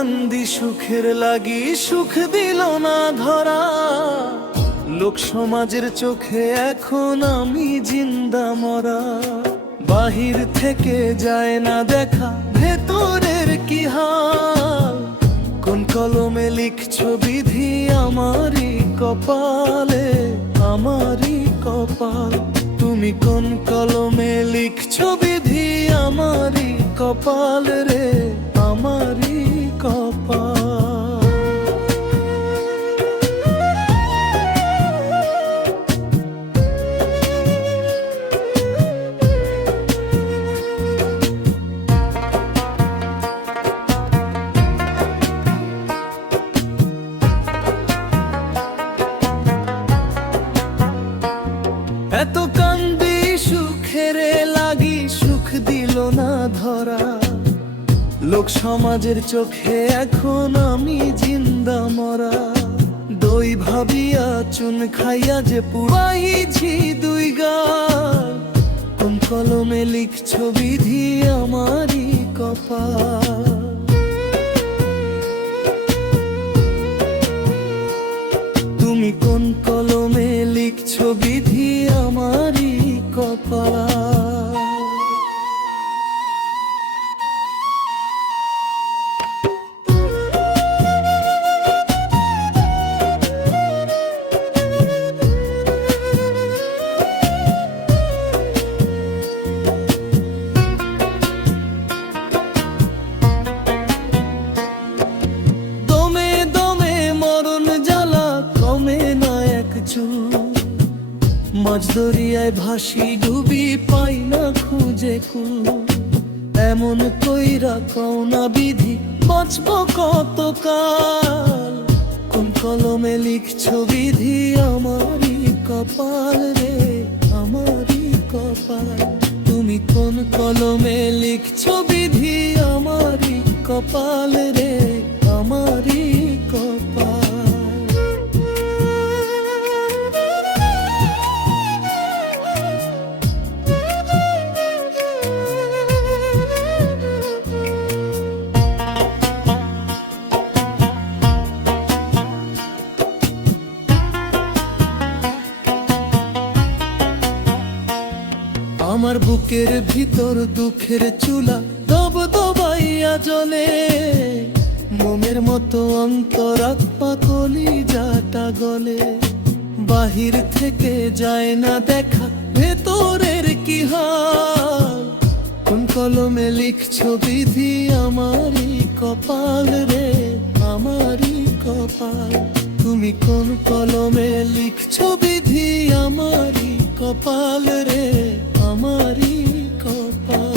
কান্দি সুখের লাগি, সুখ দিল না ধরা। লোক সমাজের চোখে এখন আমি জিন্দা মরা। বাহির থেকে যায় না দেখা ভেতরের কি হাল। কোন কলমে লিখছো বিধি আমারই কপালে, আমারই কপাল। তুমি কোন কলমে লিখছো বিধি আমারই কপাল রে, আমারই কপাল। এত কান্দি সুখের লাগি, সুখ দিল না ধরা। লোক সমাজের চোখে এখন আমি জিন্দা মরা। দই ভাবিয়া চুন খাইয়া যে পুরাইছি দুই গাল। কোন কলমে লিখছো বিধি আমারই কপাল। তুমি কোন কলমে লিখছো বিধি আমারই কপাল। দমে দমে মরণ জ্বালা কমে না এক চুল। মাঝ দরিয়ায় ভাসি ডুবি পাই না খুঁজে কুল। এমন কইরা কওনা বিধি বাঁচবো কতকাল। কোন কলমে লিখছো বিধি আমারই কপাল রে, আমারই কপাল। তুমি কোন কলমে লিখছো বিধি আমারই কপাল রে, আমারই কপাল। আমার বুকের ভিতর দুঃখের চুলা দব দবাইয়া জ্বলে। মোমের মতো অন্তরাত্মা কলিজাটা গলে। বাহির থেকে যায় না দেখা ভেতরের কি হাল। কোন কলমে লিখছো বিধি আমারই কপাল রে, আমারই কপাল। তুমি কোন কলমে লিখছো বিধি আমারই কপাল রে, আমারই কপাল।